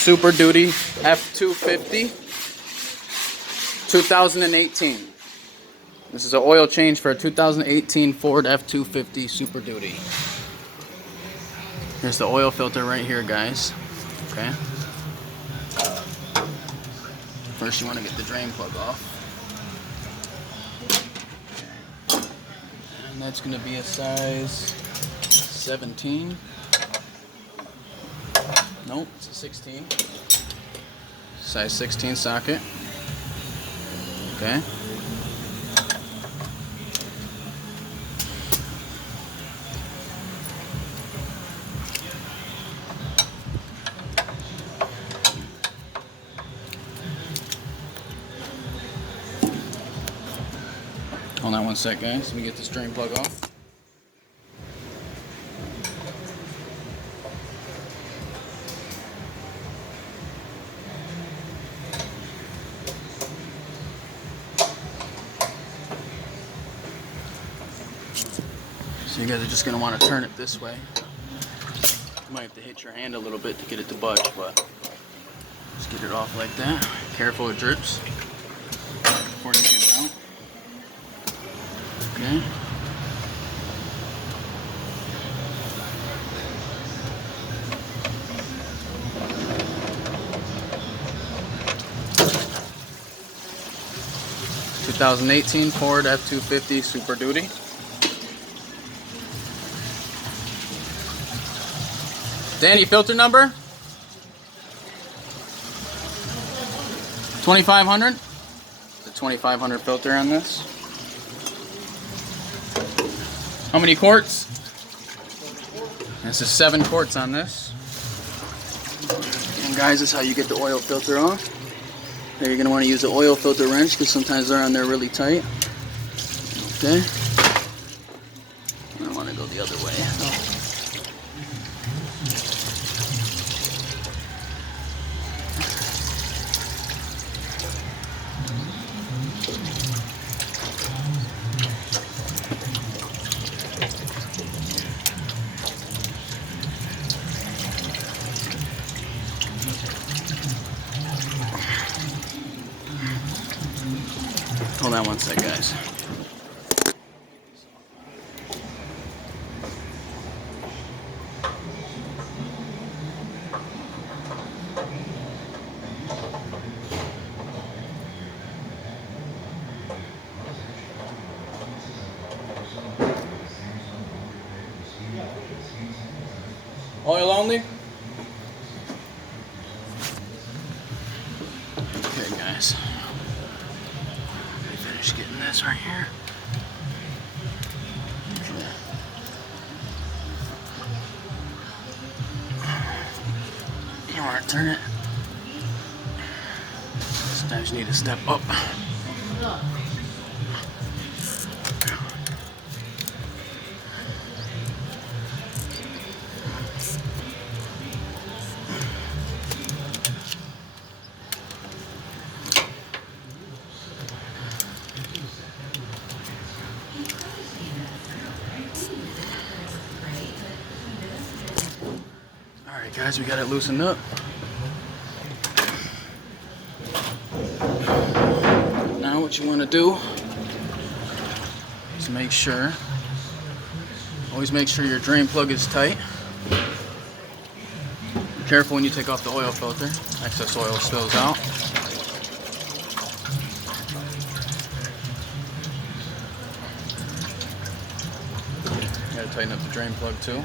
Super Duty F250 2018. This is an oil change for a 2018 Ford F250 Super Duty. Here's the oil filter right here, guys. Okay. First you want to get the drain plug off. And that's going to be a size 17. Nope, it's a 16. Size 16 socket. Okay. Hold on one sec, guys. Let me get this drain plug off. So you guys are just going to want to turn it this way. You might have to hit your hand a little bit to get it to budge, but just get it off like that. Careful, it drips before you get it out. Okay. (2018) Ford F250 Super Duty. Danny, filter number? 2500? The 2500 filter on this. How many quarts? This is 7 quarts on this. And guys, this is how you get the oil filter off. Now you're going to want to use the oil filter wrench because sometimes they're on there really tight. Okay. I want to go the other way. Hold on one sec, guys. Oil only? Okay, guys. Finish getting this right here. You want to turn it. Sometimes you need to step up. Alright guys, we got it loosened up. Now what you want to do is always make sure your drain plug is tight. Be careful when you take off the oil filter. Excess oil spills out. You gotta tighten up the drain plug too.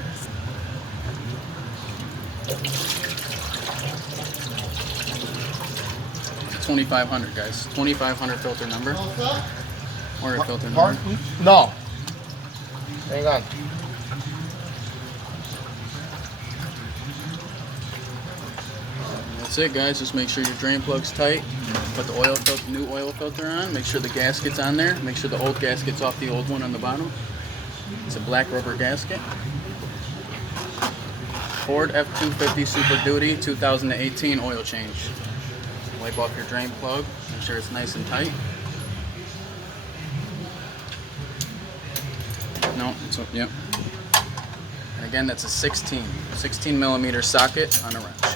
It's 2500, guys. 2500 filter number. Or a filter number. No. Hang on. That's it, guys. Just make sure your drain plug's tight. Put the new oil filter on. Make sure the gasket's on there. Make sure the old gasket's off the old one on the bottom. It's a black rubber gasket. Ford F250 Super Duty 2018 oil change. Wipe off your drain plug. Make sure it's nice and tight. No, yep. And again, that's a 16 millimeter socket on a wrench.